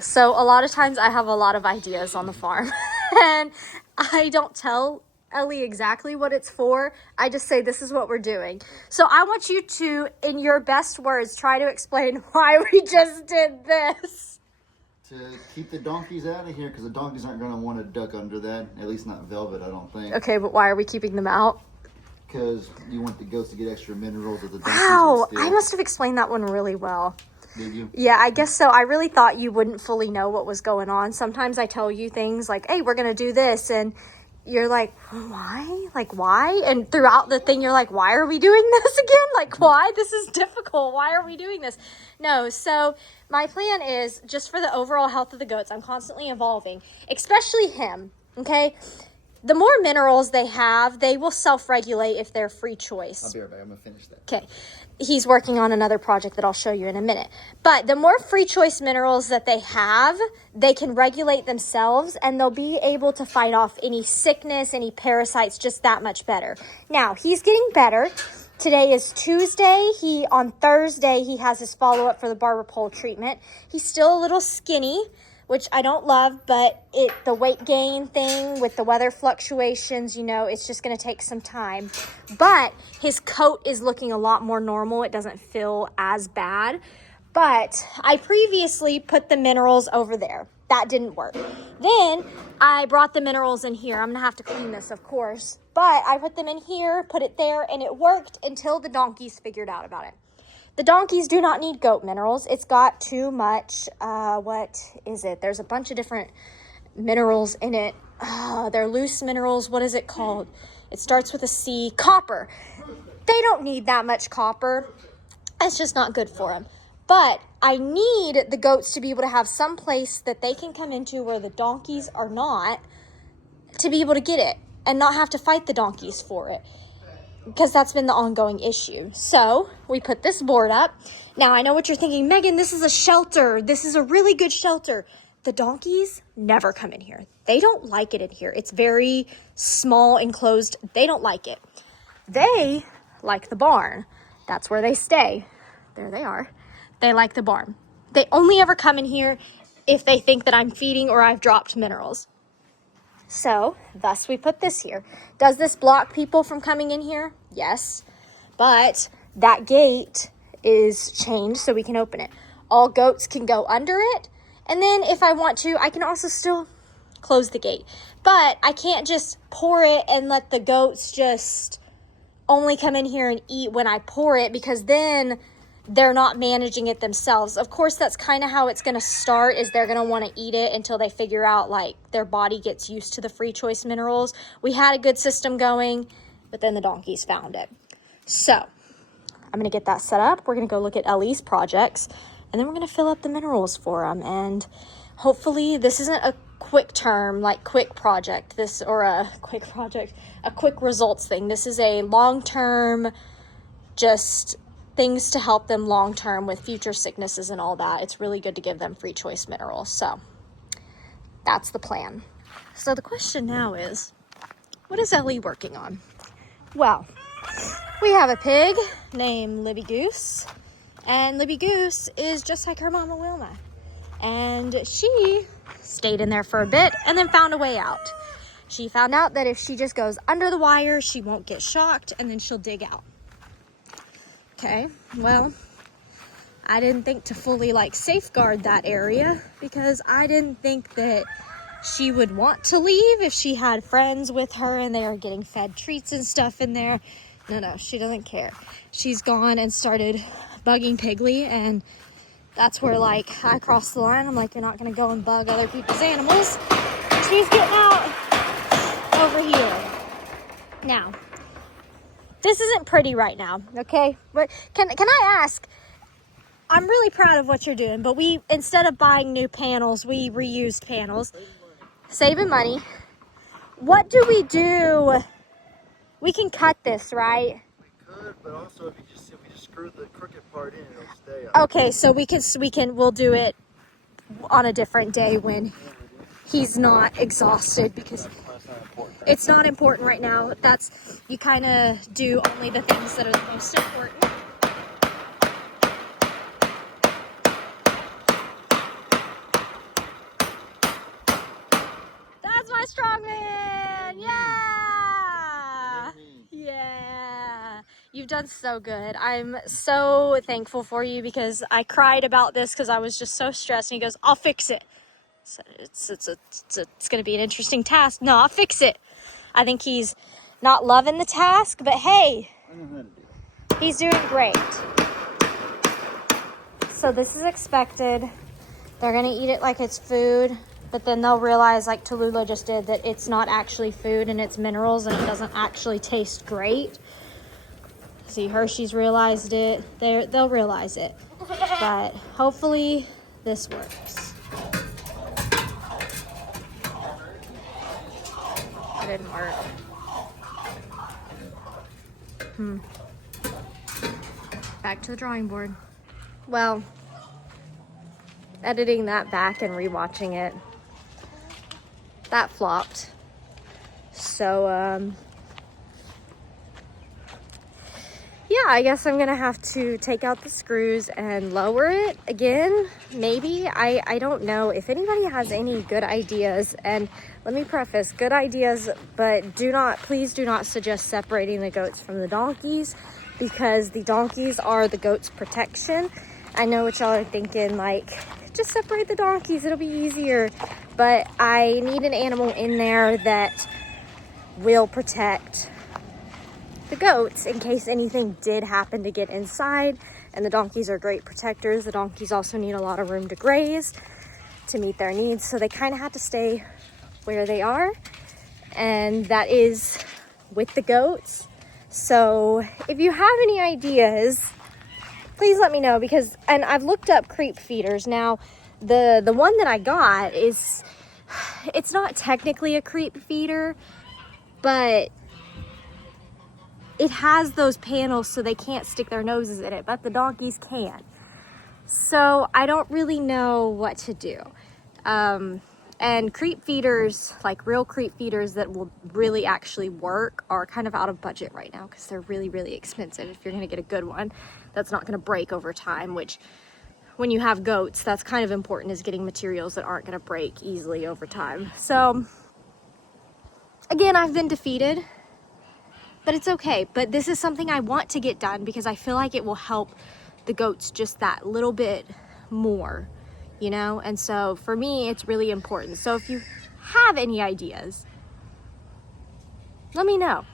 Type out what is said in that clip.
So a lot of times I have a lot of ideas on the farm and I don't tell Ellie exactly what it's for. I just say this is what we're doing. So I want you to, in your best words, try to explain why we just did this. To keep the donkeys out of here, because the donkeys aren't going to want to duck under that. At least not Velvet, I don't think. Okay, but why are we keeping them out? Because you want the goats to get extra minerals that the donkeys Wow, will steal. I must have explained that one really well. Did you? Yeah, I guess so. I really thought you wouldn't fully know what was going on. Sometimes I tell you things like, hey, we're going to do this. And you're like, why? Like, why? And throughout the thing, you're like, why are we doing this again? Like, why? This is difficult. Why are we doing this? No, so my plan is just for the overall health of the goats. I'm constantly evolving, especially him, okay? The more minerals they have, they will self-regulate if they're free choice. I'll be right back. I'm going to finish that. Okay. He's working on another project that I'll show you in a minute. But the more free choice minerals that they have, they can regulate themselves and they'll be able to fight off any sickness, any parasites, just that much better. Now, he's getting better. Today is Tuesday. On Thursday, he has his follow-up for the barber pole treatment. He's still a little skinny, which I don't love, but the weight gain thing with the weather fluctuations, it's just going to take some time. But his coat is looking a lot more normal. It doesn't feel as bad. But I previously put the minerals over there. That didn't work. Then I brought the minerals in here. I'm going to have to clean this, of course. But I put them in here, put it there, and it worked until the donkeys figured out about it. The donkeys do not need goat minerals. It's got too much, what is it? There's a bunch of different minerals in it. They're loose minerals. What is it called? It starts with a C. Copper. They don't need that much copper. It's just not good for them. But I need the goats to be able to have some place that they can come into where the donkeys are not, to be able to get it and not have to fight the donkeys for it. Because that's been the ongoing issue. So we put this board up. Now I know what you're thinking, Megan, this is a shelter. This is a really good shelter. The donkeys never come in here. They don't like it in here. It's very small, enclosed. They don't like it. They like the barn. That's where they stay. There they are. They like the barn. They only ever come in here if they think that I'm feeding or I've dropped minerals. So, thus we put this here. Does this block people from coming in here? Yes. But that gate is changed so we can open it. All goats can go under it. And then if I want to, I can also still close the gate. But I can't just pour it and let the goats just only come in here and eat when I pour it, because then they're not managing it themselves. Of course, that's kind of how it's going to start, is they're going to want to eat it until they figure out, like, their body gets used to the free choice minerals. We had a good system going, but then the donkeys found it. So I'm going to get that set up. We're going to go look at Ellie's projects, and then we're going to fill up the minerals for them. And hopefully this isn't a quick term, like quick project, a quick results thing. This is a long-term, just things to help them long term with future sicknesses and all that. It's really good to give them free choice minerals. So that's the plan. So the question now is, what is Ellie working on? Well, we have a pig named Libby Goose, and Libby Goose is just like her mama Wilma, and she stayed in there for a bit and then found a way out. She found out that if she just goes under the wire, she won't get shocked, and then she'll dig out. Okay, well, I didn't think to fully safeguard that area, because I didn't think that she would want to leave if she had friends with her and they are getting fed treats and stuff in there. No, she doesn't care. She's gone and started bugging Piggly, and that's where I crossed the line. I'm like, you're not going to go and bug other people's animals. She's getting out over here. Now, this isn't pretty right now, okay? But can I ask, I'm really proud of what you're doing, but instead of buying new panels, we reused panels. Saving money. What do we do? We can cut this, right? We could, but also if we just screw the crooked part in, it'll stay up. Okay, so we'll do it on a different day when he's not exhausted, because it's not important right now. You kind of do only the things that are the most important. You've done so good. I'm so thankful for you because I cried about this because I was just so stressed. And he goes, I'll fix it. So it's going to be an interesting task. No, I'll fix it. I think he's not loving the task, but hey, I know how to do it. he's doing great. So this is expected. They're going to eat it like it's food, but then they'll realize, like Tallulah just did, that it's not actually food and it's minerals and it doesn't actually taste great. See, Hershey's realized it. They'll realize it. But hopefully this works. It didn't work. Back to the drawing board. Well, editing that back and rewatching it, that flopped. So, yeah, I guess I'm gonna have to take out the screws and lower it again, maybe. I don't know. If anybody has any good ideas, and let me preface, good ideas, but please do not suggest separating the goats from the donkeys, because the donkeys are the goats' protection. I know what y'all are thinking, like, just separate the donkeys, it'll be easier. But I need an animal in there that will protect the goats in case anything did happen to get inside. And the donkeys are great protectors. The donkeys also need a lot of room to graze to meet their needs, so they kind of have to stay where they are, and that is with the goats. So if you have any ideas, please let me know, because, and I've looked up creep feeders. Now the one that I got it's not technically a creep feeder, but it has those panels so they can't stick their noses in it, but the donkeys can. So I don't really know what to do. And creep feeders, like real creep feeders that will really actually work, are kind of out of budget right now because they're really, really expensive. If you're gonna get a good one that's not gonna break over time, which when you have goats, that's kind of important, is getting materials that aren't gonna break easily over time. So again, I've been defeated, but it's okay. But this is something I want to get done because I feel like it will help the goats just that little bit more, you know? And so for me, it's really important. So if you have any ideas, let me know.